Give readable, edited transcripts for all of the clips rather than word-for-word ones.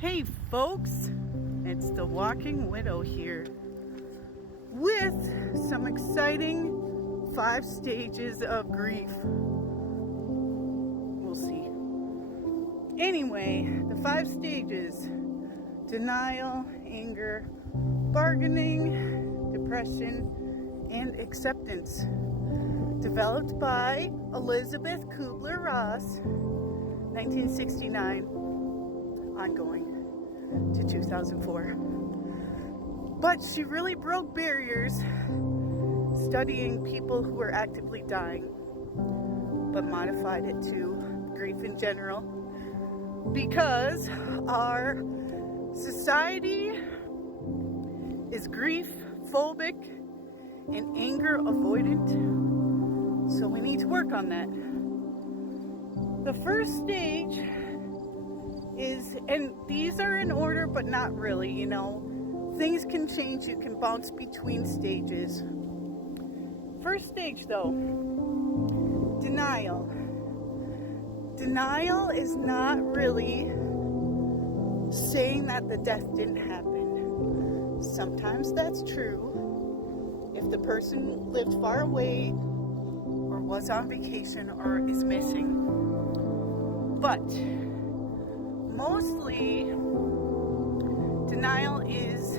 Hey folks, it's the Walking Widow here with some exciting 5 stages of grief. We'll see. Anyway, the 5 stages: denial, anger, bargaining, depression, and acceptance. Developed by Elizabeth Kubler-Ross, 1969, ongoing to 2004. But she really broke barriers studying people who were actively dying, but modified it to grief in general, because our society is grief phobic and anger avoidant, so we need to work on that. The first stage is, and these are in order, but not really, things can change, you can bounce between stages. First stage though, denial. Denial is not really saying that the death didn't happen. Sometimes that's true if the person lived far away or was on vacation or is missing. But mostly, denial is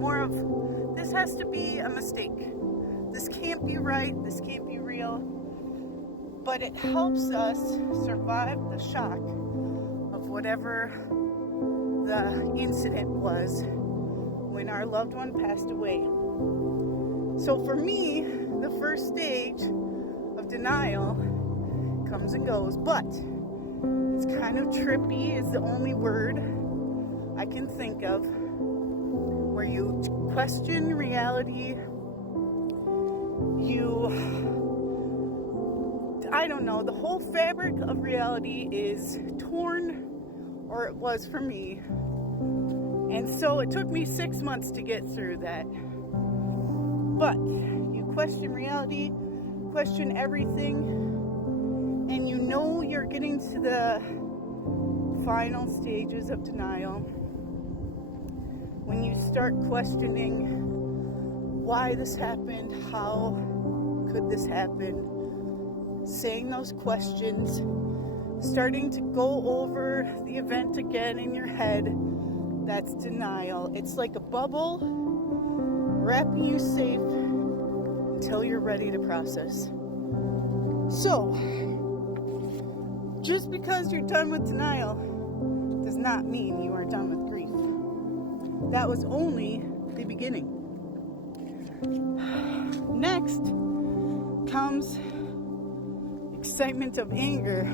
more of, this has to be a mistake. This can't be right, this can't be real. But it helps us survive the shock of whatever the incident was when our loved one passed away. So for me, the first stage of denial comes and goes, but it's kind of trippy is the only word I can think of, where you question reality, I don't know, the whole fabric of reality is torn, or it was for me. And so it took me 6 months to get through that. But you question reality, question everything, and you're getting to the final stages of denial when you start questioning why this happened, how could this happen, saying those questions, starting to go over the event again in your head. That's denial. It's like a bubble wrapping you safe until you're ready to process. So, just because you're done with denial does not mean you are done with grief. That was only the beginning. Next comes excitement of anger.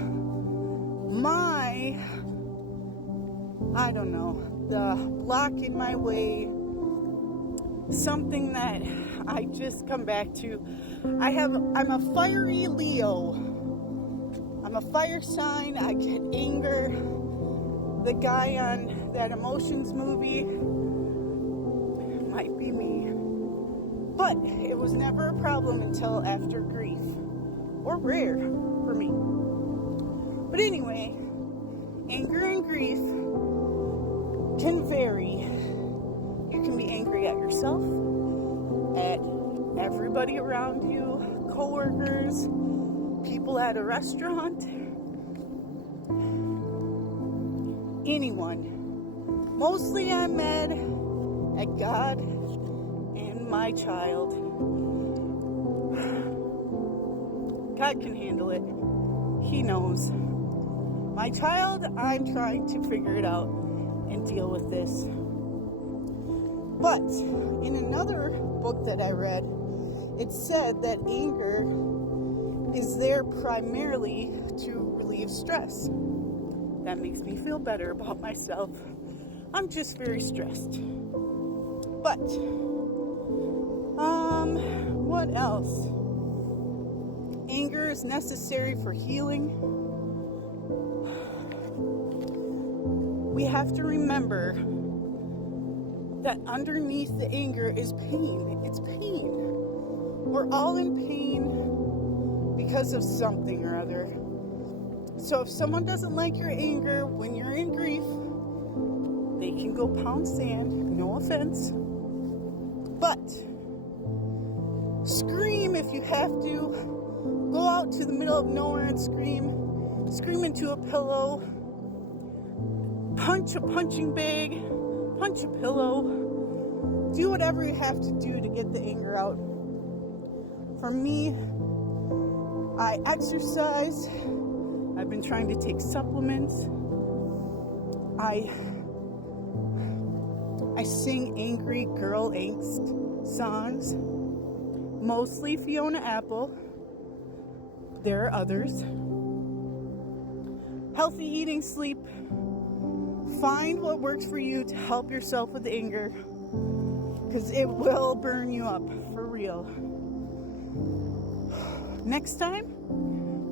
The block in my way, something that I just come back to. I'm a fiery Leo. I'm a fire sign. I get anger. The guy on that Emotions movie might be me. But it was never a problem until after grief. Or rare for me. But anyway, anger and grief can vary. You can be angry at yourself, at everybody around you, coworkers, people at a restaurant, anyone. Mostly I'm mad at God and my child. God can handle it. He knows. My child, I'm trying to figure it out and deal with this. But in another book that I read, it said that anger is there primarily to relieve stress. That makes me feel better about myself. I'm just very stressed. But, what else? Anger is necessary for healing. We have to remember that underneath the anger is pain. It's pain. We're all in pain because of something or other. So if someone doesn't like your anger when you're in grief, they can go pound sand, no offense. But scream if you have to. Go out to the middle of nowhere and scream. Scream into a pillow. Punch a punching bag. Punch a pillow. Do whatever you have to do to get the anger out. For me, I exercise. I've been trying to take supplements. I sing angry girl angst songs. Mostly Fiona Apple. There are others. Healthy eating, sleep. Find what works for you to help yourself with anger, because it will burn you up for real. Next time,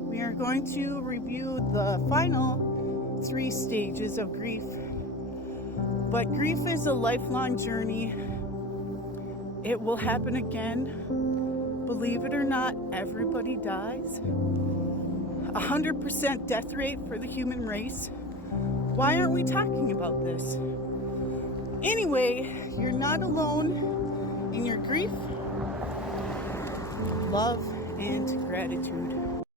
we are going to review the final 3 stages of grief. But grief is a lifelong journey. It will happen again. Believe it or not, everybody dies. 100% death rate for the human race. Why aren't we talking about this? Anyway, you're not alone in your grief. Love and gratitude.